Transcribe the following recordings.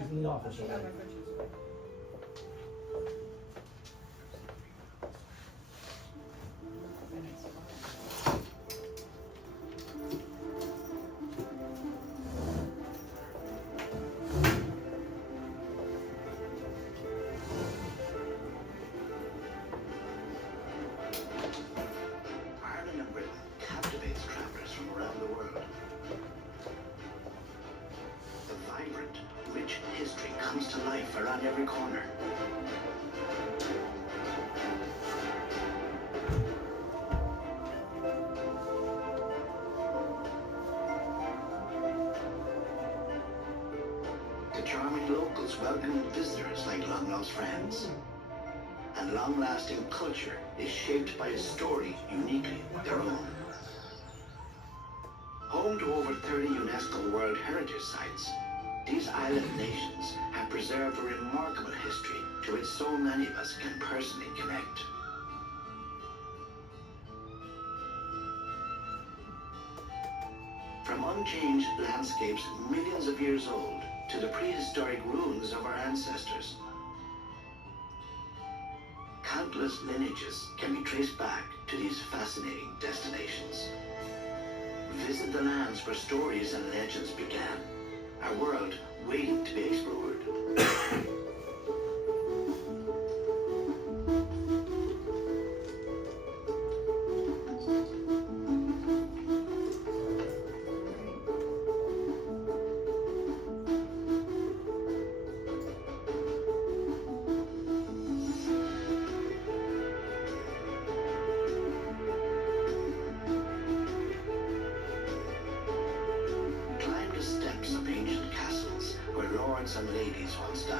she's in the office already. Ireland and Britain captivates travelers from around the world. The vibrant, rich history comes to life around every corner. The charming locals welcome visitors like long-lost friends. And long-lasting culture is shaped by a story uniquely their own. Home to over 30 UNESCO World Heritage Sites, these island nations have preserved a remarkable history to which so many of us can personally connect. From unchanged landscapes millions of years old to the prehistoric ruins of our ancestors, countless lineages can be traced back to these fascinating destinations. Visit the lands where stories and legends began, a world waiting to be explored. Climb the steps of ancient castles where lords and ladies once died.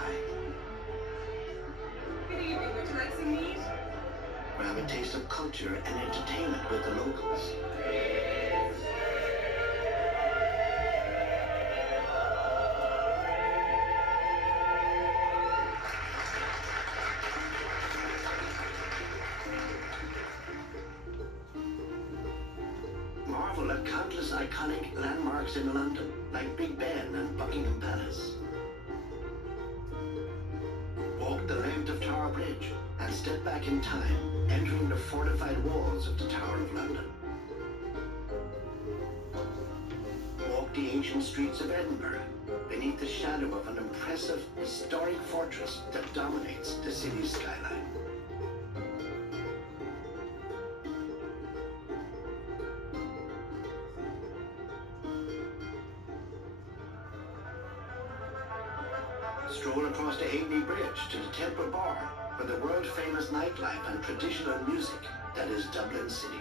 Good evening, would you like some meat? Grab a taste of culture and entertainment with the locals. Marvel at countless iconic landmarks in London, like Big Ben and Buckingham Palace. Walk the length of Tower Bridge and step back in time, entering the fortified walls of the Tower of London. Walk the ancient streets of Edinburgh, beneath the shadow of an impressive historic fortress that dominates the city's skyline. Stroll across the Hackney Bridge to the Temple Bar for the world-famous nightlife and traditional music that is Dublin City.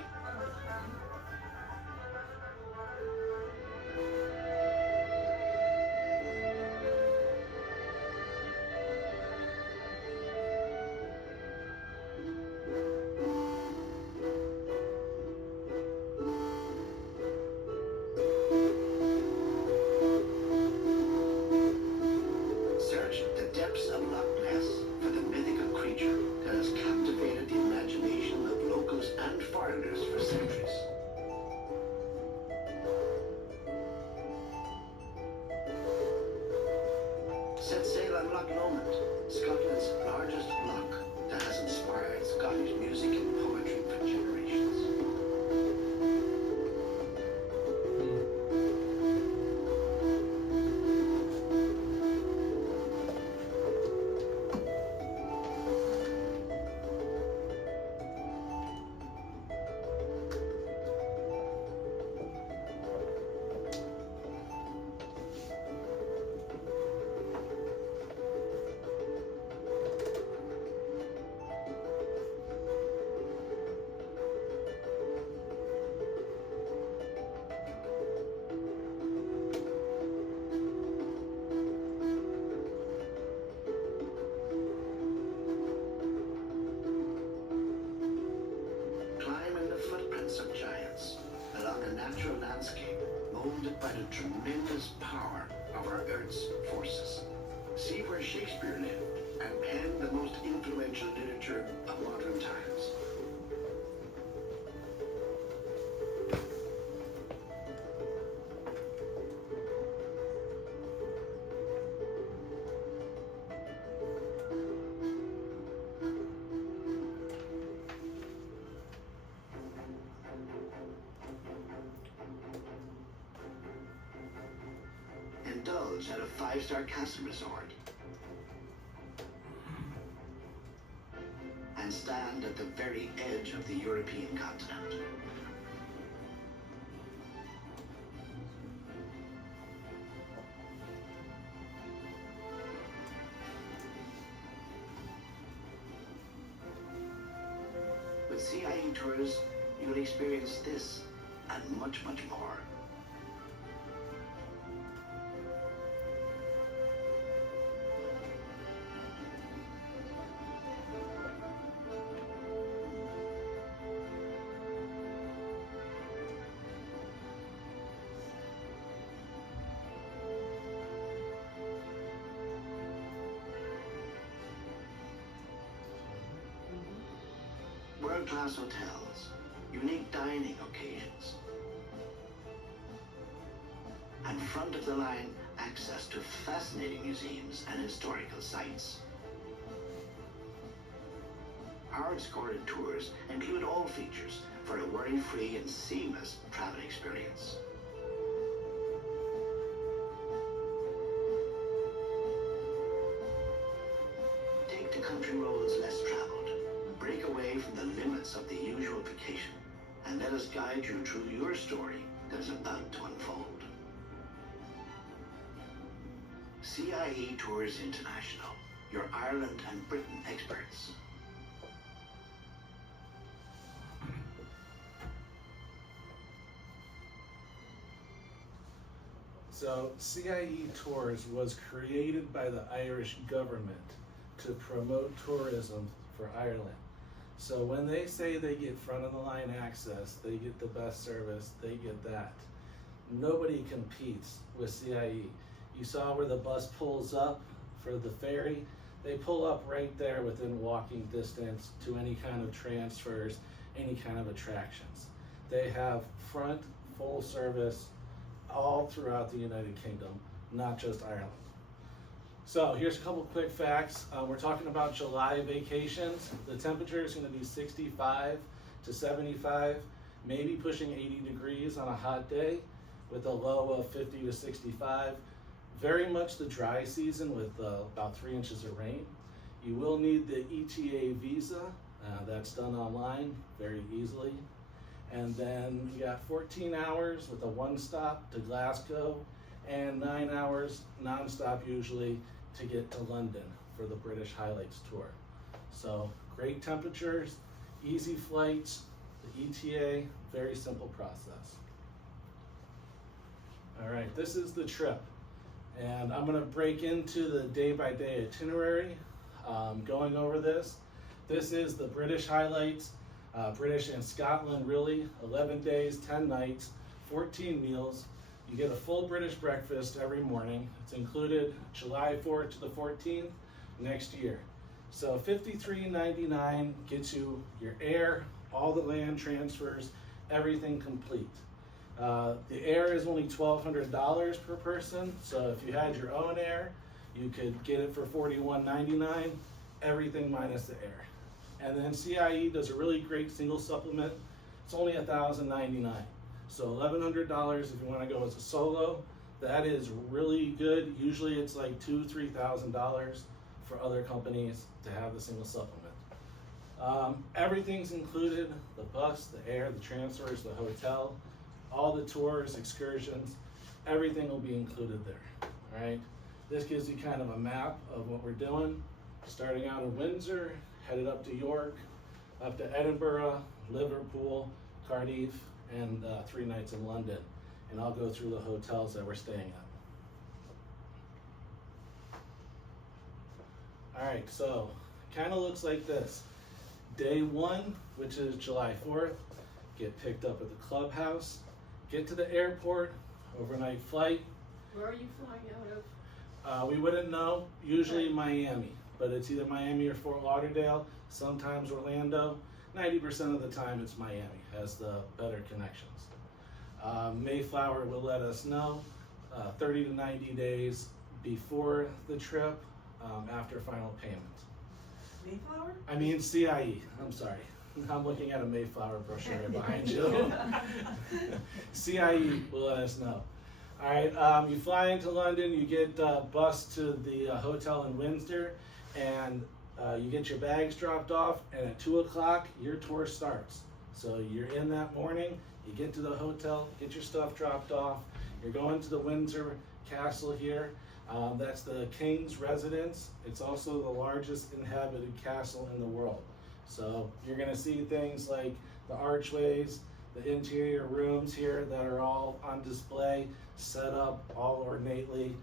Search the depths of Loch Ness for the mythical creature that has captivated the imagination of locals and foreigners for centuries. Set sail on Loch Lomond, Scotland's largest loch that has inspired Scottish music and poetry for generations. Climb in the footprints of giants along a natural landscape molded by the tremendous power of our Earth's forces. See where Shakespeare lived and penned the most influential literature of modern times. indulge at a 5-star castle resort and stand at the very edge of the European continent. With CIA Tours, you'll experience this and much, much more. World-class hotels, unique dining occasions, and front-of-the-line access to fascinating museums and historical sites. Our escorted tours include all features for a worry-free and seamless travel experience. Take to country roads less traveled. Break away from the limits of the usual vacation and let us guide you through your story that is about to unfold. CIA Tours International, your Ireland and Britain experts. So CIA Tours was created by the Irish government to promote tourism for Ireland. So when they say they get front of the line access, they get the best service, they get that. Nobody competes with CIE. You saw where the bus pulls up for the ferry. They pull up right there within walking distance to any kind of transfers, any kind of attractions. They have front, full service all throughout the United Kingdom, not just Ireland. So here's a couple quick facts. We're talking about July vacations. The temperature is going to be 65 to 75, maybe pushing 80 degrees on a hot day with a low of 50 to 65. Very much the dry season with about 3 inches of rain. You will need the ETA visa. That's done online very easily. And then you got 14 hours with a one-stop to Glasgow and 9 hours non-stop usually to get to London for the British Highlights tour. So great temperatures, easy flights, the ETA, very simple process. All right, this is the trip. And I'm gonna break into the day-by-day itinerary, going over this. This is the British Highlights, British and Scotland really, 11 days, 10 nights, 14 meals. You get a full British breakfast every morning. It's included July 4th to the 14th next year. So $53.99 gets you your air, all the land transfers, everything complete. The air is only $1,200 per person. So if you had your own air, you could get it for $41.99, everything minus the air. And then CIE does a really great single supplement. It's only $1,099. So $1,100 if you want to go as a solo. That is really good. Usually it's like $2,000 to $3,000 for other companies to have the single supplement. Everything's included: the bus, the air, the transfers, the hotel, all the tours, excursions. Everything will be included there. All right. This gives you kind of a map of what we're doing. Starting out in Windsor, headed up to York, up to Edinburgh, Liverpool, Cardiff, and 3 nights in London. And I'll go through the hotels that we're staying at. All right, so kind of looks like this. Day 1, which is July 4th, get picked up at the clubhouse, get to the airport, overnight flight. Where are you flying out of? We wouldn't know, usually Miami, but it's either Miami or Fort Lauderdale, sometimes Orlando. 90% of the time it's Miami, has the better connections. Mayflower will let us know 30 to 90 days before the trip, after final payment. Mayflower? I mean CIE, I'm sorry. I'm looking at a Mayflower brochure behind you. CIE will let us know. All right, you fly into London, you get bused to the hotel in Windsor, and you get your bags dropped off, and at 2 o'clock, your tour starts. So you're in that morning, you get to the hotel, get your stuff dropped off, you're going to the Windsor Castle here. That's the King's residence. It's also the largest inhabited castle in the world. So you're gonna see things like the archways, the interior rooms here that are all on display, set up all ornately.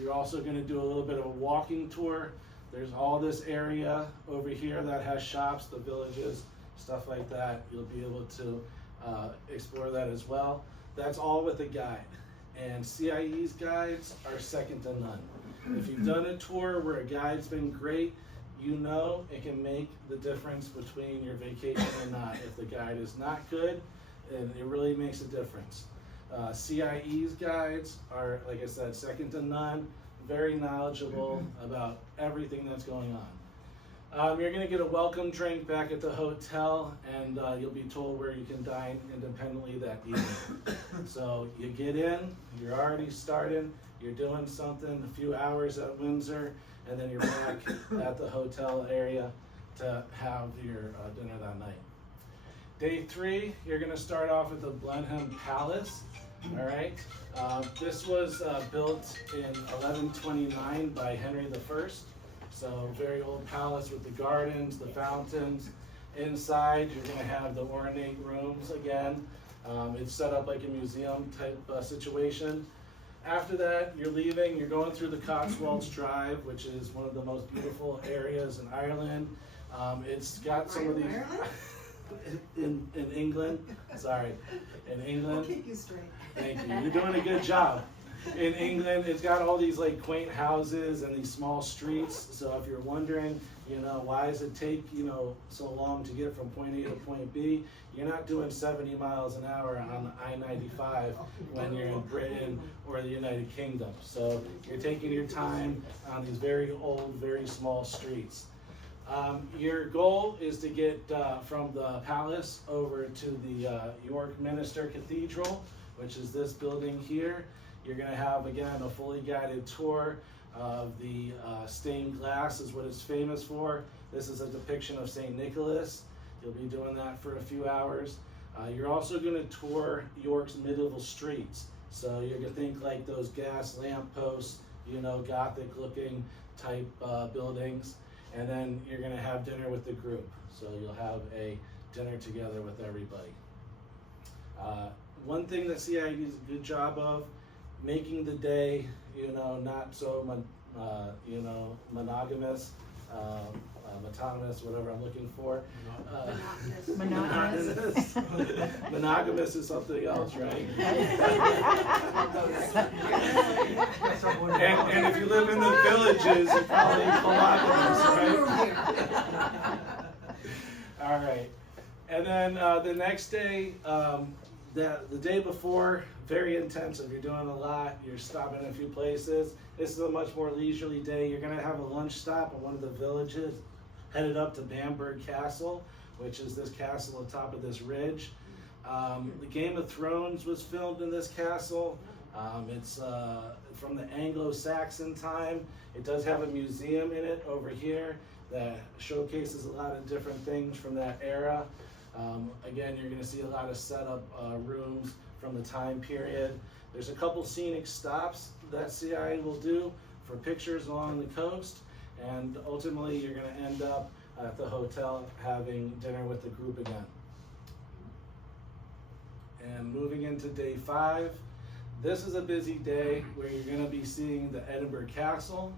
You're also gonna do a little bit of a walking tour. There's all this area over here that has shops, the villages, stuff like that. You'll be able to explore that as well. That's all with a guide. And CIE's guides are second to none. If you've done a tour where a guide's been great, you know it can make the difference between your vacation or not. If the guide is not good, then it really makes a difference. CIE's guides are, like I said, second to none, very knowledgeable about everything that's going on. You're gonna get a welcome drink back at the hotel, and you'll be told where you can dine independently that evening. So you get in, you're already starting, you're doing something, a few hours at Windsor, and then you're back at the hotel area to have your dinner that night. Day 3, you're gonna start off at the Blenheim Palace. All right, this was built in 1129 by Henry I. So very old palace with the gardens, the fountains. Inside, you're gonna have the ornate rooms again. It's set up like a museum type situation. After that, you're leaving, you're going through the Cotswolds Drive, which is one of the most beautiful areas in Ireland. It's got some of these, in England, sorry, in England. I'll keep you straight. Thank you, you're doing a good job. In England, it's got all these like quaint houses and these small streets. So if you're wondering, why does it take, so long to get from point A to point B, you're not doing 70 miles an hour on I-95 when you're in Britain or the United Kingdom. So you're taking your time on these very old, very small streets. Your goal is to get from the palace over to the York Minster Cathedral, which is this building here. You're going to have, again, a fully guided tour of the stained glass is what it's famous for. This is a depiction of St. Nicholas. You'll be doing that for a few hours. You're also going to tour York's medieval streets. So you're going to think like those gas lamp posts, Gothic looking type buildings. And then you're going to have dinner with the group. So you'll have a dinner together with everybody. One thing that CIA does a good job of, making the day, not so, monogamous, monotonous, whatever I'm looking for. Monotonous. Monogamous is something else, right? and if you live in the villages, you probably monogamous, right? All right. And then the next day, the day before, very intensive. You're doing a lot. You're stopping in a few places. This is a much more leisurely day. You're going to have a lunch stop in one of the villages, headed up to Bamberg Castle, which is this castle on top of this ridge. The Game of Thrones was filmed in this castle. It's from the Anglo-Saxon time. It does have a museum in it over here that showcases a lot of different things from that era. Again, you're going to see a lot of setup rooms from the time period. There's a couple scenic stops that CIA will do for pictures along the coast, and ultimately you're going to end up at the hotel having dinner with the group again. And moving into day 5, this is a busy day where you're going to be seeing the Edinburgh Castle.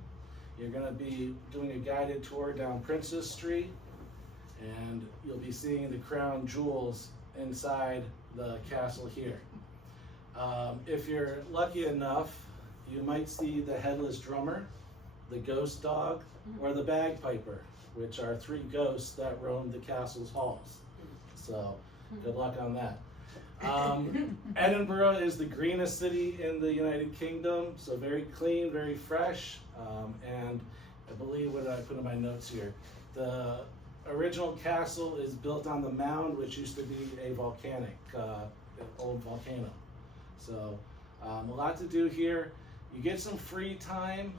You're going to be doing a guided tour down Princess Street, and you'll be seeing the crown jewels inside the castle here. If you're lucky enough, you might see the headless drummer, the ghost dog, or the bagpiper, which are 3 ghosts that roam the castle's halls. So good luck on that. Edinburgh is the greenest city in the United Kingdom, so very clean, very fresh, and I believe what I put in my notes here, the original castle is built on the mound, which used to be a volcanic, old volcano. So A lot to do here. You get some free time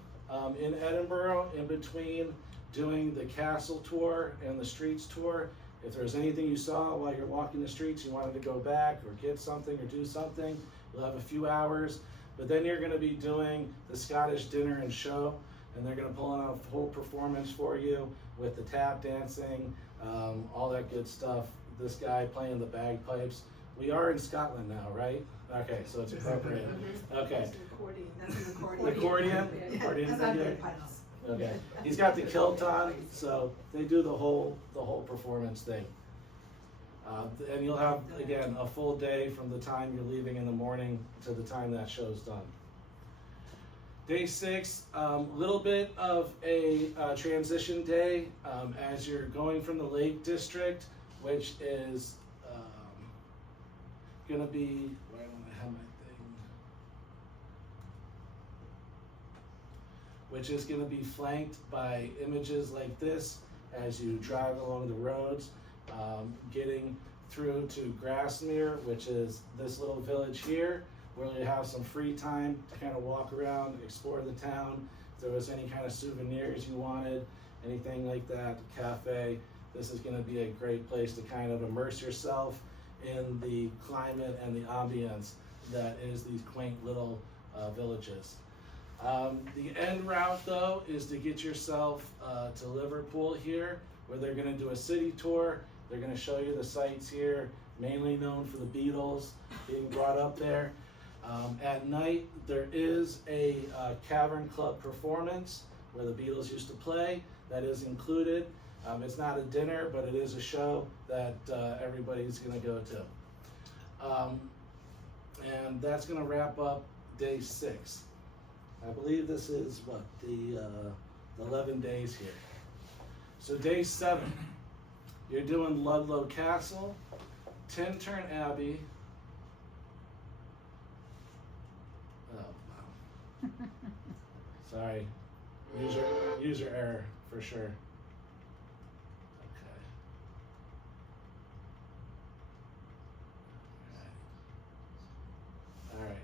in Edinburgh in between doing the castle tour and the streets tour. If there's anything you saw while you're walking the streets, you wanted to go back or get something or do something, you'll have a few hours. But then you're going to be doing the Scottish dinner and show, and they're going to pull on a full performance for you with the tap dancing, all that good stuff. This guy playing the bagpipes. We are in Scotland now, right? Okay, so it's appropriate. Okay. That's an accordion. That's an accordion. Accordion? Yeah. Accordion's That's good. pipes. Okay. He's got the kilt on, so they do the whole performance thing. And you'll have, again, a full day from the time you're leaving in the morning to the time that show's done. Day 6, little bit of a transition day as you're going from the Lake District, which is gonna be, why don't I have my thing? Which is gonna be flanked by images like this as you drive along the roads, getting through to Grasmere, which is this little village here, where you have some free time to kind of walk around, explore the town. If there was any kind of souvenirs you wanted, anything like that, cafe, this is gonna be a great place to kind of immerse yourself in the climate and the ambience that is these quaint little villages. The end route though is to get yourself to Liverpool here, where they're gonna do a city tour. They're gonna show you the sites here, mainly known for the Beatles being brought up there. At night, there is a Cavern Club performance where the Beatles used to play. That is included. It's not a dinner, but it is a show that everybody's gonna go to. And that's gonna wrap up day 6. I believe this is what, the 11 days here. So day 7, you're doing Ludlow Castle, Tintern Abbey. Oh, wow. Sorry, user error for sure. Alright,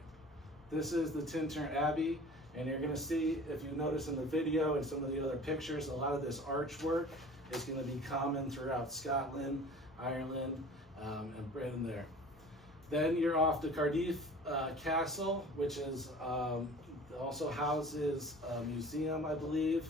this is the Tintern Abbey, and you're going to see, if you notice in the video and some of the other pictures, a lot of this archwork is going to be common throughout Scotland, Ireland, and Britain there. Then you're off to Cardiff Castle, which is also houses a museum, I believe,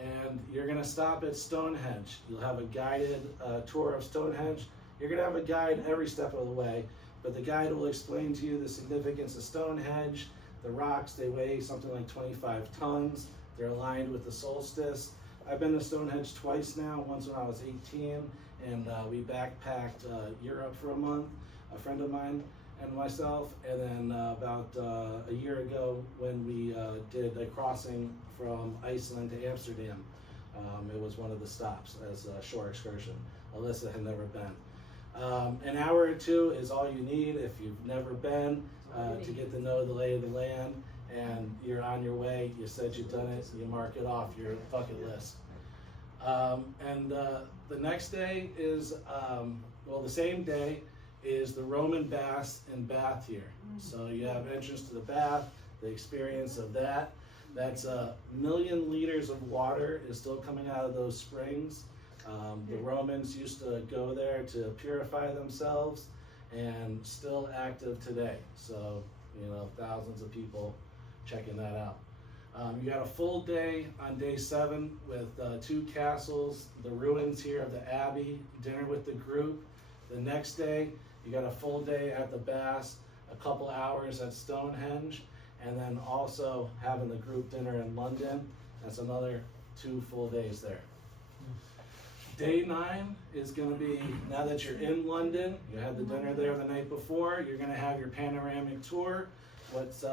and you're going to stop at Stonehenge. You'll have a guided tour of Stonehenge. You're going to have a guide every step of the way, but the guide will explain to you the significance of Stonehenge. The rocks, they weigh something like 25 tons. They're aligned with the solstice. I've been to Stonehenge twice now, once when I was 18, and we backpacked Europe for a month, a friend of mine and myself, and then about a year ago when we did a crossing from Iceland to Amsterdam. It was one of the stops as a shore excursion. Alyssa had never been. An hour or two is all you need if you've never been to get to know the lay of the land, and you're on your way. You said you've done it, you mark it off your bucket list. The next day is, well, the same day is the Roman baths in Bath here. So you have entrance to the bath, the experience of that. That's 1 million liters of water is still coming out of those springs. The Romans used to go there to purify themselves, and still active today. So, you know, thousands of people checking that out. You got a full day on day 7 with 2 castles, the ruins here of the Abbey, dinner with the group. The next day, you got a full day at the baths, a couple hours at Stonehenge, and then also having the group dinner in London. That's another 2 full days there. Day 9 is going to be, now that you're in London, you had the dinner there the night before, you're going to have your panoramic tour. What's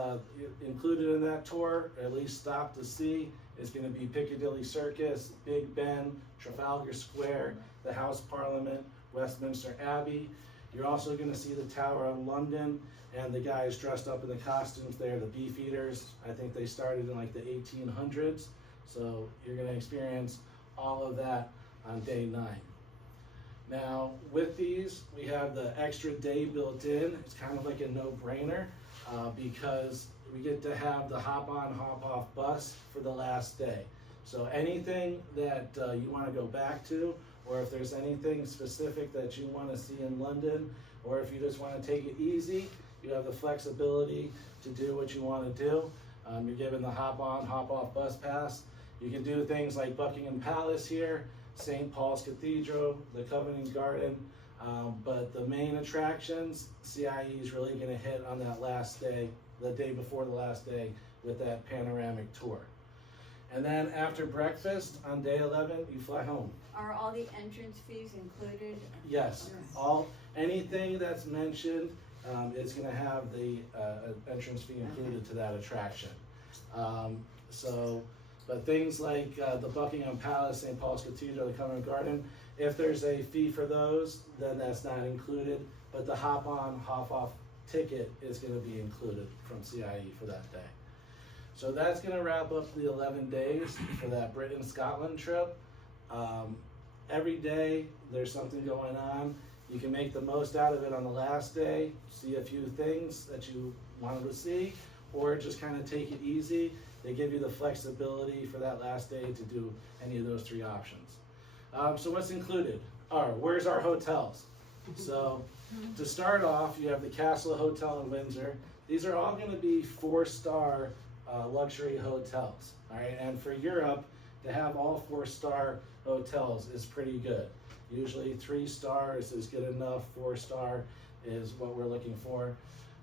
included in that tour, or at least stop to see, is going to be Piccadilly Circus, Big Ben, Trafalgar Square, the House of Parliament, Westminster Abbey. You're also going to see the Tower of London, and the guys dressed up in the costumes there, the beef eaters. I think they started in like the 1800s. So you're going to experience all of that on day 9. Now, with these, we have the extra day built in. It's kind of like a no-brainer. because we get to have the hop on, hop off bus for the last day. So anything that you want to go back to, or if there's anything specific that you want to see in London, or if you just want to take it easy, you have the flexibility to do what you want to do. You're given the hop on, hop off bus pass. You can do things like Buckingham Palace here, St. Paul's Cathedral, the Covent Garden, but the main attractions, CIE is really going to hit on that last day, the day before the last day, with that panoramic tour. And then after breakfast on day 11, you fly home. Are all the entrance fees included? Yes, anything that's mentioned is going to have the entrance fee included to that attraction. But things like the Buckingham Palace, St. Paul's Cathedral, the Covent Garden, if there's a fee for those, then that's not included. But the hop on, hop off ticket is going to be included from CIE for that day. So that's going to wrap up the 11 days for that Britain-Scotland trip. Every day there's something going on. You can make the most out of it on the last day, see a few things that you wanted to see, or just kind of take it easy. They give you the flexibility for that last day to do any of those three options. So what's included? Where's our hotels? So to start off, you have the Castle Hotel in Windsor. These are all going to be 4-star luxury hotels. All right, and for Europe, to have all 4-star hotels is pretty good. Usually 3 stars is good enough, 4-star is what we're looking for.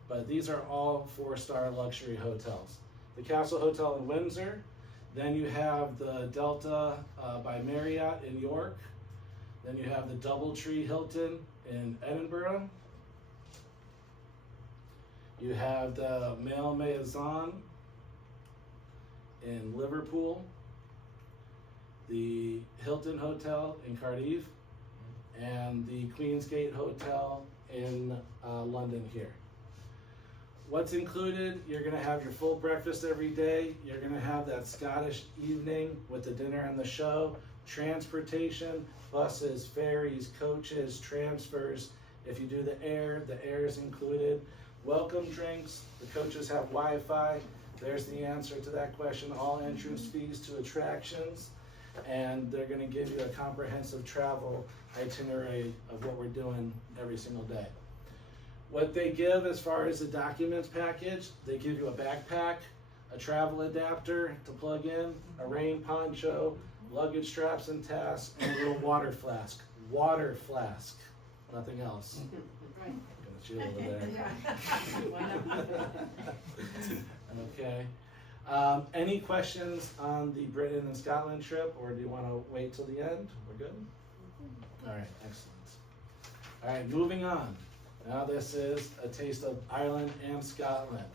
But these are all 4-star luxury hotels. The Castle Hotel in Windsor, then you have the Delta by Marriott in York, then you have the Doubletree Hilton in Edinburgh, you have the Malmaison in Liverpool, the Hilton Hotel in Cardiff, and the Queensgate Hotel in London here. What's included? You're going to have your full breakfast every day. You're going to have that Scottish evening with the dinner and the show. Transportation, buses, ferries, coaches, transfers. If you do the air is included. Welcome drinks. The coaches have Wi-Fi. There's the answer to that question. All entrance fees to attractions. And they're going to give you a comprehensive travel itinerary of what we're doing every single day. What they give as far as the documents package, they give you a backpack, a travel adapter to plug in, a rain poncho, luggage straps and tasks, and a little water flask. Water flask, nothing else. Right. Gonna chill over there. Why not? Okay. Any questions on the Britain and Scotland trip, or do you want to wait till the end? We're good? All right, excellent. All right, moving on. Now this is a taste of Ireland and Scotland.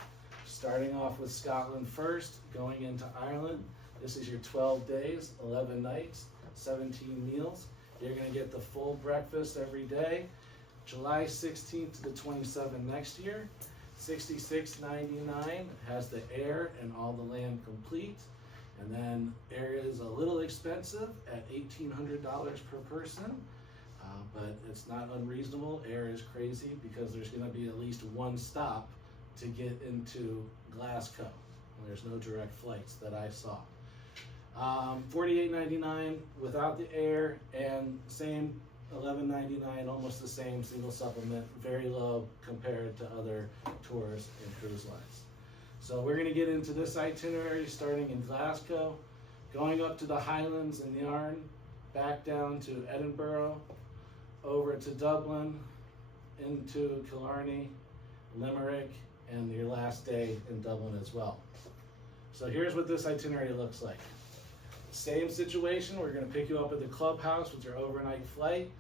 Starting off with Scotland first, going into Ireland. This is your 12 days, 11 nights, 17 meals. You're going to get the full breakfast every day. July 16th to the 27th next year. $66.99 has the air and all the land complete. And then air is a little expensive at $1,800 per person. But it's not unreasonable. Air is crazy because there's going to be at least one stop to get into Glasgow. There's no direct flights that I saw. $48.99 without the air, and same $11.99, almost the same single supplement, very low compared to other tours and cruise lines. So we're going to get into this itinerary starting in Glasgow, going up to the Highlands and Yarn, back down to Edinburgh, over to Dublin, into Killarney, Limerick, and your last day in Dublin as well. So here's what this itinerary looks like. Same situation, we're going to pick you up at the clubhouse with your overnight flight,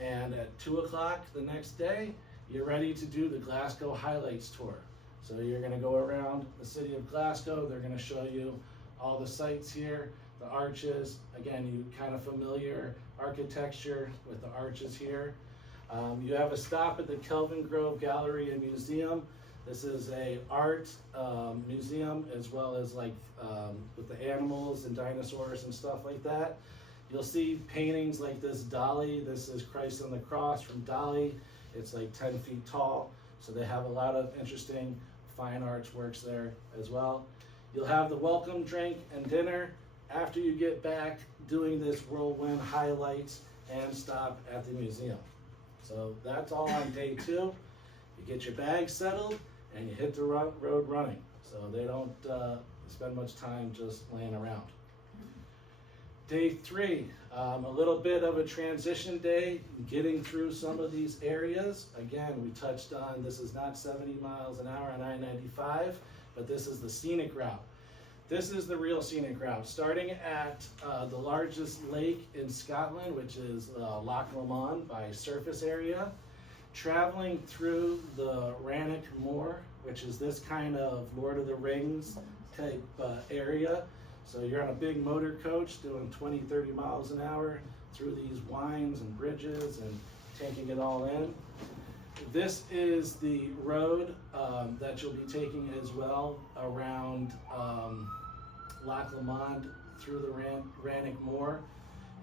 and at 2 o'clock the next day, you're ready to do the Glasgow Highlights Tour. So you're going to go around the city of Glasgow. They're going to show you all the sights here, the arches. Again, you kind of familiar architecture with the arches here. You have a stop at the Kelvin Grove Gallery and Museum. This is a art museum, as well as like with the animals and dinosaurs and stuff like that. You'll see paintings like this Dali. This is Christ on the Cross from Dali. It's like 10 feet tall. So they have a lot of interesting fine arts works there as well. You'll have the welcome drink and dinner after you get back doing this whirlwind highlights and stop at the museum. So that's all on day 2. You get your bags settled and you hit the road running. So they don't spend much time just laying around. Day 3, a little bit of a transition day, getting through some of these areas. Again, we touched on this is not 70 miles an hour on I-95, but this is the scenic route. This is the real scenic route, starting at the largest lake in Scotland, which is Loch Lomond by surface area, traveling through the Rannoch Moor, which is this kind of Lord of the Rings type area. So you're on a big motor coach doing 20, 30 miles an hour through these wines and bridges and taking it all in. This is the road that you'll be taking as well around Loch Lomond through the Rannoch Moor,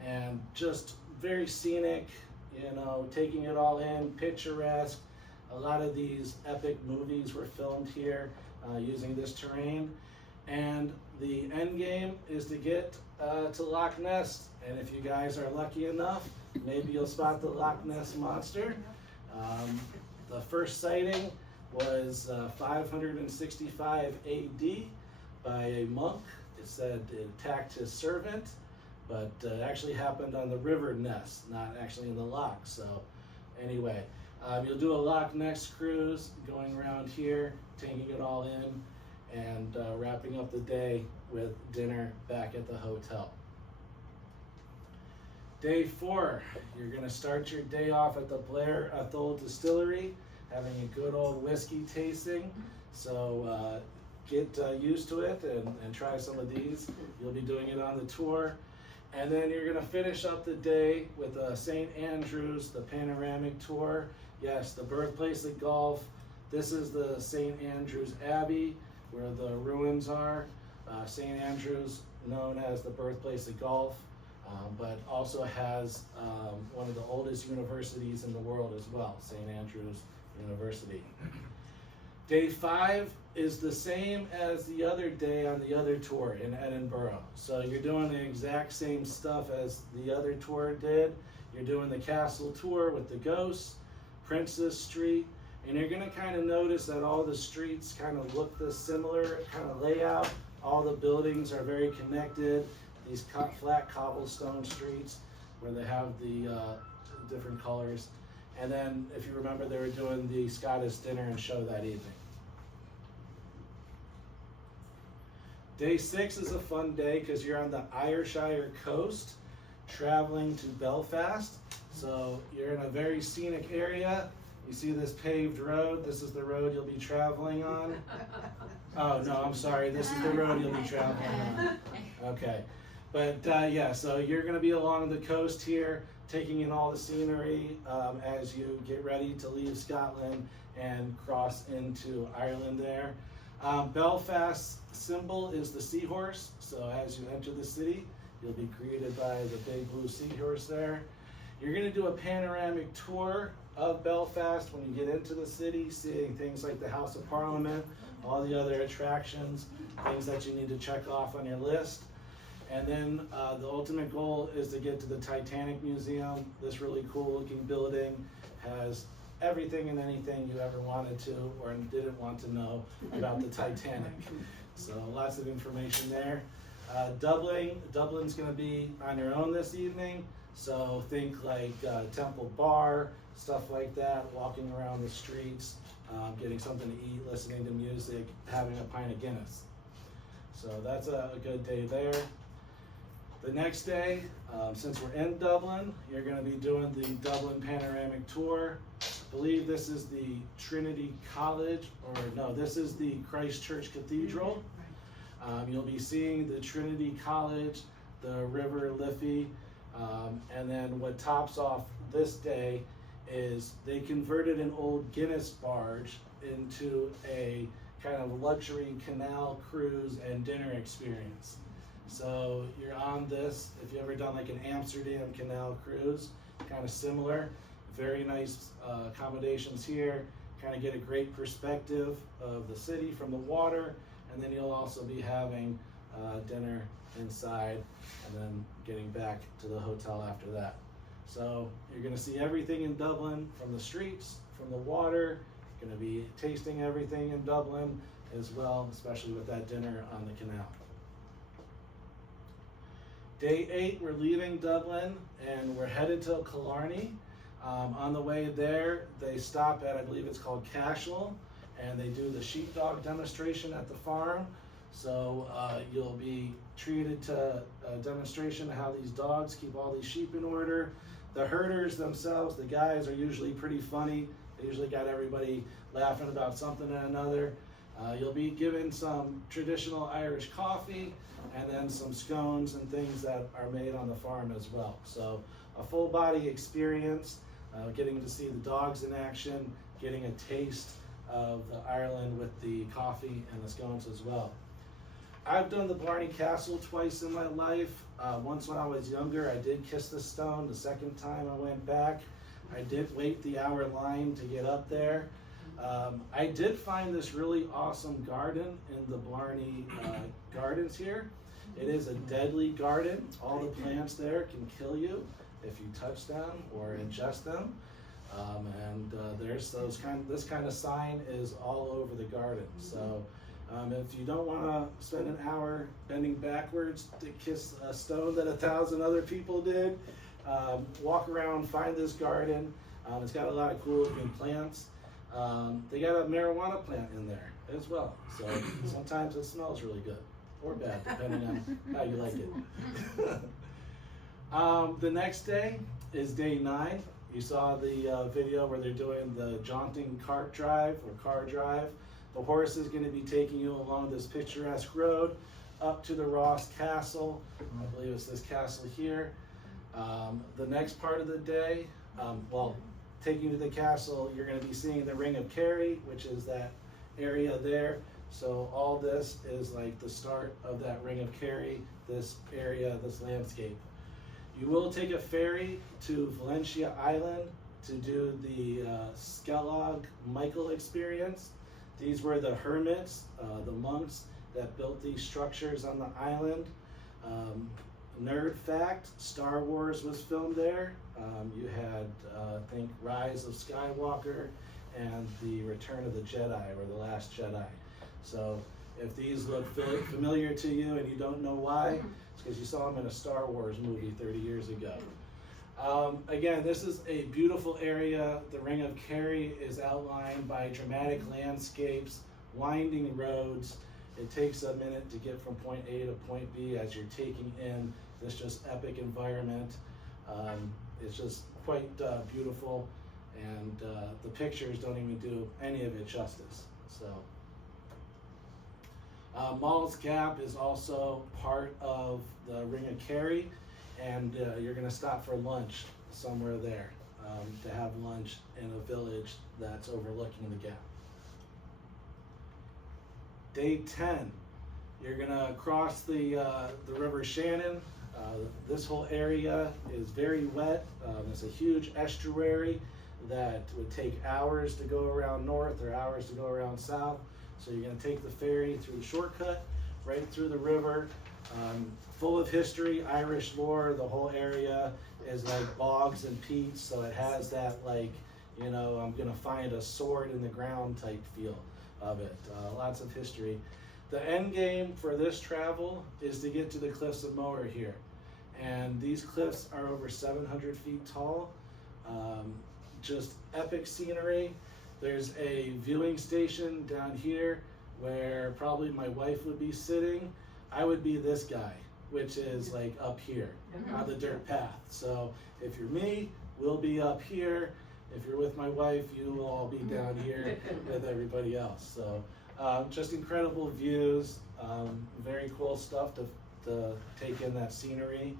and just very scenic, you know, taking it all in, picturesque. A lot of these epic movies were filmed here using this terrain. And the end game is to get to Loch Ness, and if you guys are lucky enough, maybe you'll spot the Loch Ness Monster. The first sighting was 565 AD by a monk. It said it attacked his servant, but it actually happened on the River Ness, not actually in the loch. So anyway, you'll do a Loch Ness cruise going around here, taking it all in, and wrapping up the day with dinner back at the hotel. Day 4, you're going to start your day off at the Blair Athol Distillery, having a good old whiskey tasting. So get used to it and try some of these. You'll be doing it on the tour. And then you're going to finish up the day with St. Andrews, the panoramic tour. Yes, the birthplace of golf. This is the St. Andrews Abbey, where the ruins are. St. Andrews, known as the birthplace of golf, but also has one of the oldest universities in the world as well, St. Andrews University. Day 5 is the same as the other day on the other tour in Edinburgh. So you're doing the exact same stuff as the other tour did. You're doing the castle tour with the ghosts, Princess Street, and you're gonna kind of notice that all the streets kind of look the similar kind of layout. All the buildings are very connected. These flat cobblestone streets where they have the different colors. And then, if you remember, they were doing the Scottish dinner and show that evening. Day 6 is a fun day because you're on the Ayrshire coast, traveling to Belfast. So you're in a very scenic area. You see this paved road. This is the road you'll be traveling on. Oh, no, I'm sorry. This is the road you'll be traveling on. Okay. But yeah, so you're going to be along the coast here, taking in all the scenery as you get ready to leave Scotland and cross into Ireland there. Belfast's symbol is the seahorse. So as you enter the city, you'll be greeted by the big blue seahorse there. You're going to do a panoramic tour of Belfast when you get into the city, seeing things like the House of Parliament, all the other attractions, things that you need to check off on your list. And then the ultimate goal is to get to the Titanic Museum. This really cool looking building has everything and anything you ever wanted to or didn't want to know about the Titanic. So lots of information there. Dublin's going to be on your own this evening. So think like Temple Bar, stuff like that, walking around the streets, getting something to eat, listening to music, having a pint of Guinness. So that's a good day there. The next day, since we're in Dublin, you're going to be doing the Dublin Panoramic Tour. I believe this is the Trinity College, or no, this is the Christ Church Cathedral. You'll be seeing the Trinity College, the River Liffey, and then what tops off this day is they converted an old Guinness barge into a kind of luxury canal cruise and dinner experience. So you're on this, if you've ever done like an Amsterdam canal cruise, kind of similar, very nice accommodations here. kind of get a great perspective of the city from the water, and then you'll also be having dinner inside and then getting back to the hotel after that. So you're going to see everything in Dublin from the streets, from the water. You're going to be tasting everything in Dublin as well, especially with that dinner on the canal. Day 8, we're leaving Dublin and we're headed to Killarney. On the way there, they stop at, I believe it's called Cashel, and they do the sheepdog demonstration at the farm. So you'll be treated to a demonstration of how these dogs keep all these sheep in order. The herders themselves, the guys, are usually pretty funny. They usually got everybody laughing about something and another. You'll be given some traditional Irish coffee and then some scones and things that are made on the farm as well. So a full body experience, getting to see the dogs in action, getting a taste of the Ireland with the coffee and the scones as well. I've done the Blarney Castle twice in my life. Once when I was younger, I did kiss the stone. The second time I went back, I did wait the hour line to get up there. I did find this really awesome garden in the Blarney Gardens here. It is a deadly garden. All the plants there can kill you if you touch them or ingest them. There's this kind of sign is all over the garden. So if you don't want to spend an hour bending backwards to kiss a stone that 1,000 other people did, walk around, find this garden. It's got a lot of cool looking plants. They got a marijuana plant in there as well. So sometimes it smells really good or bad, depending on how you like it. The next day is day 9. You saw the video where they're doing the jaunting cart drive or car drive. The horse is going to be taking you along this picturesque road up to the Ross Castle. I believe it's this castle here. The next part of the day, taking you to the castle, you're going to be seeing the Ring of Kerry, which is that area there. So all this is like the start of that Ring of Kerry, this area, this landscape. You will take a ferry to Valentia Island to do the Skellig Michael experience. These were the hermits, the monks that built these structures on the island. Nerd fact, Star Wars was filmed there. You had, I think, Rise of Skywalker and the Return of the Jedi, or the Last Jedi. So if these look familiar to you and you don't know why, it's because you saw them in a Star Wars movie 30 years ago. Again, this is a beautiful area. The Ring of Kerry is outlined by dramatic landscapes, winding roads. It takes a minute to get from point A to point B as you're taking in this just epic environment. It's just quite beautiful, and the pictures don't even do any of it justice. So, Malls Gap is also part of the Ring of Kerry, and you're going to stop for lunch somewhere there to have lunch in a village that's overlooking the gap. Day 10, you're going to cross the River Shannon. This whole area is very wet. It's a huge estuary that would take hours to go around north or hours to go around south. So you're going to take the ferry through a shortcut right through the river. Full of history, Irish lore. The whole area is like bogs and peats, so it has that, like, you know, I'm going to find a sword in the ground type feel of it. Lots of history. The end game for this travel is to get to the Cliffs of Moher here. And these cliffs are over 700 feet tall. Just epic scenery. There's a viewing station down here where probably my wife would be sitting. I would be this guy, which is like up here on the dirt path. So if you're me, we'll be up here. If you're with my wife, you will all be down here with everybody else. So just incredible views, very cool stuff to take in that scenery.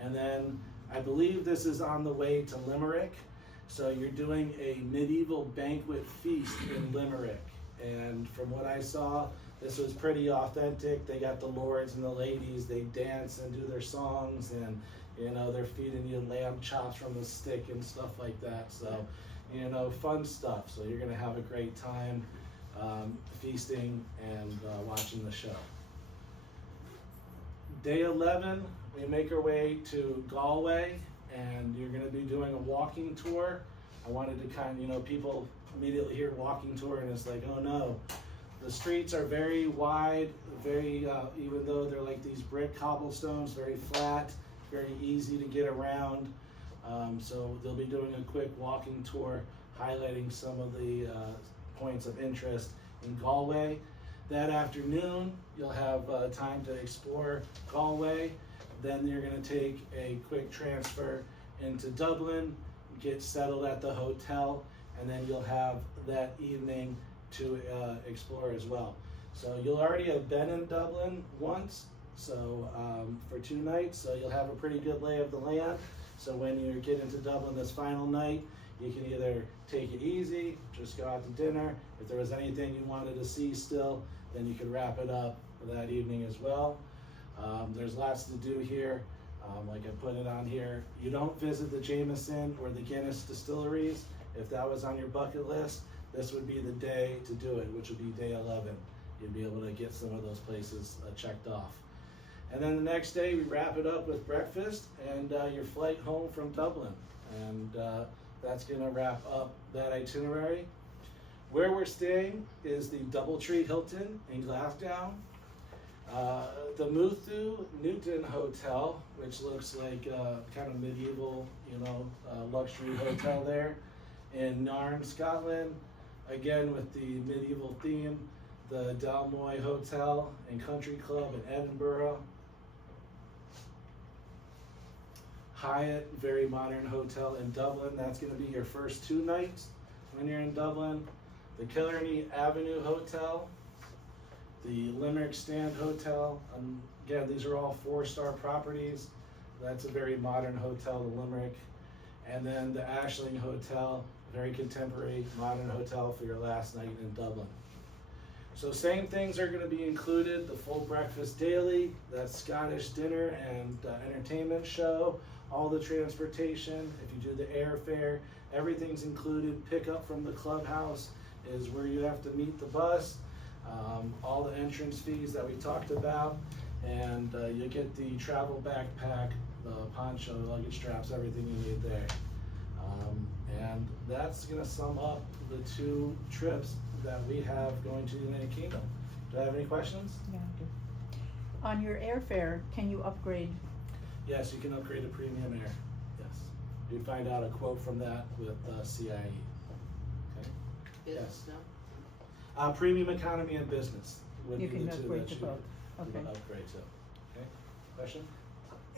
And then I believe this is on the way to Limerick. So you're doing a medieval banquet feast in Limerick. And from what I saw, this was pretty authentic. They got the lords and the ladies, they dance and do their songs, and you know, they're feeding you lamb chops from the stick and stuff like that. So, fun stuff. So you're gonna have a great time feasting and watching the show. Day 11, we make our way to Galway, and you're gonna be doing a walking tour. I wanted to people immediately hear walking tour and it's like, oh no. The streets are very wide, very, even though they're like these brick cobblestones, very flat, very easy to get around. So they'll be doing a quick walking tour, highlighting some of the points of interest in Galway. That afternoon, you'll have time to explore Galway. Then you're gonna take a quick transfer into Dublin, get settled at the hotel, and then you'll have that evening to explore as well. So you'll already have been in Dublin once, so for 2 nights, so you'll have a pretty good lay of the land. So when you get into Dublin this final night, you can either take it easy, just go out to dinner. If there was anything you wanted to see still, then you could wrap it up for that evening as well. There's lots to do here. Like I put it on here, you don't visit the Jameson or the Guinness distilleries. If that was on your bucket list, this would be the day to do it, which would be day 11. You'd be able to get some of those places checked off. And then the next day, we wrap it up with breakfast and your flight home from Dublin. And that's gonna wrap up that itinerary. Where we're staying is the Doubletree Hilton in Glasgow. The Muthu Newton Hotel, which looks like kind of medieval, luxury hotel there in Nairn, Scotland. Again, with the medieval theme. The Dalmoy Hotel and Country Club in Edinburgh. Hyatt, very modern hotel in Dublin. That's going to be your first 2 nights when you're in Dublin. The Killarney Avenue Hotel, the Limerick Stand Hotel. Again, these are all 4-star properties. That's a very modern hotel, the Limerick. And then the Ashling Hotel, very contemporary, modern hotel for your last night in Dublin. So same things are going to be included, the full breakfast daily, that Scottish dinner and entertainment show, all the transportation. If you do the airfare, everything's included. Pickup from the clubhouse is where you have to meet the bus. All the entrance fees that we talked about, and you get the travel backpack, the poncho, luggage straps, everything you need there. And that's going to sum up the 2 trips that we have going to the United Kingdom. Do I have any questions? Yeah. On your airfare, can you upgrade? Yes, you can upgrade to premium air. Yes. You find out a quote from that with CIE. Okay. Business, Yes. no? Premium economy and business would You be can the 2 upgrade that to you both. would Okay. upgrade to. Okay. Question?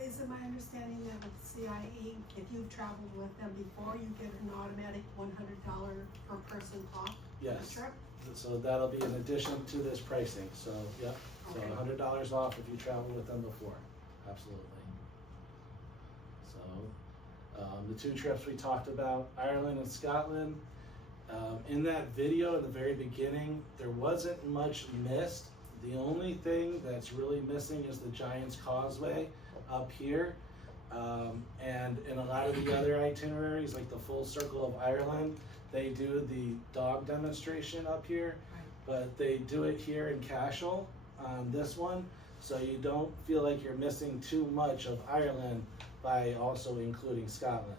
Is it my understanding that with CIE, if you've traveled with them before, you get an automatic $100 per person off Yes. the trip? So that'll be in addition to this pricing. So, yep. So Okay. $100 off if you traveled with them before. Absolutely. So, the 2 trips we talked about, Ireland and Scotland. In that video in the very beginning, there wasn't much missed. The only thing that's really missing is the Giant's Causeway up here. And in a lot of the other itineraries, like the Full Circle of Ireland, they do the dog demonstration up here, but they do it here in Cashel on this one, so you don't feel like you're missing too much of Ireland by also including Scotland.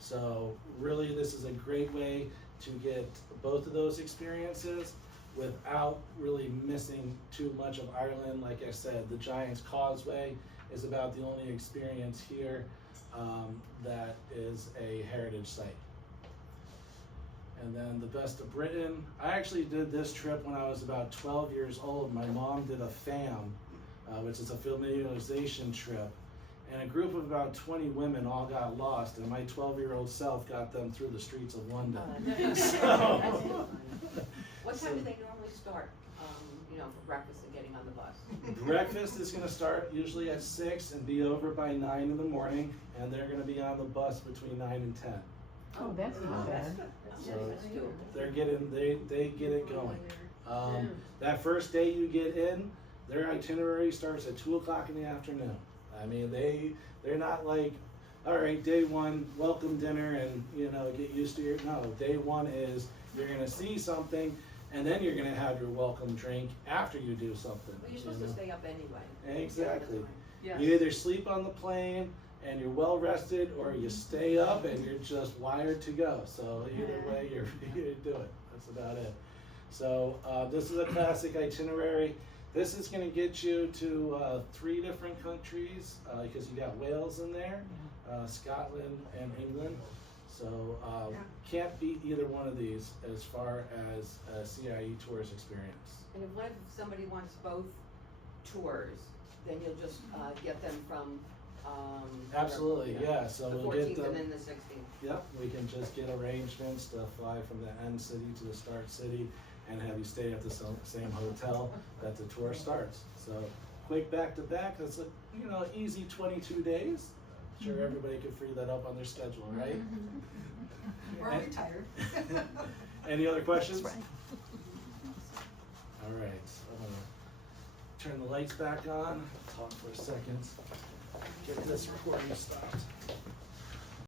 So really, this is a great way to get both of those experiences without really missing too much of Ireland. Like I said, the Giant's Causeway is about the only experience here that is a heritage site. And then the Best of Britain. I actually did this trip when I was about 12 years old. My mom did a FAM, which is a familiarization trip. And a group of about 20 women all got lost, and my 12-year-old self got them through the streets of London. What time do they normally start, for breakfast and getting on the bus? Breakfast is gonna start usually at 6 and be over by 9 in the morning, and they're gonna be on the bus between 9 and 10. Oh, that's not bad. So they're getting, they get it going. That first day you get in, their itinerary starts at 2 o'clock in the afternoon. I mean, they're not like all right, day one, welcome dinner and, you know, get used to your, no, day one is you're gonna see something and then you're gonna have your welcome drink after you do something. Well, you're you supposed know? to stay up anyway. Exactly. Yes. You either sleep on the plane and you're well rested, or you stay up and you're just wired to go. So either way, you're to do it. That's about it. So this is a classic itinerary. This is going to get you to 3 different countries because you got Wales in there, Scotland, and England. So can't beat either one of these as far as a CIE tours experience. And if somebody wants both tours, then you'll just get them from, Absolutely, yeah. So the we'll get 14th them. and then the 16th. Yep, we can just get arrangements to fly from the end city to the start city and have you stay at the same hotel that the tour starts. So quick back to back, that's easy 22 days. Sure, everybody could free that up on their schedule, right? We're retired. Any other questions? That's right. All right, so I'm gonna turn the lights back on, talk for a second, get this recording stopped.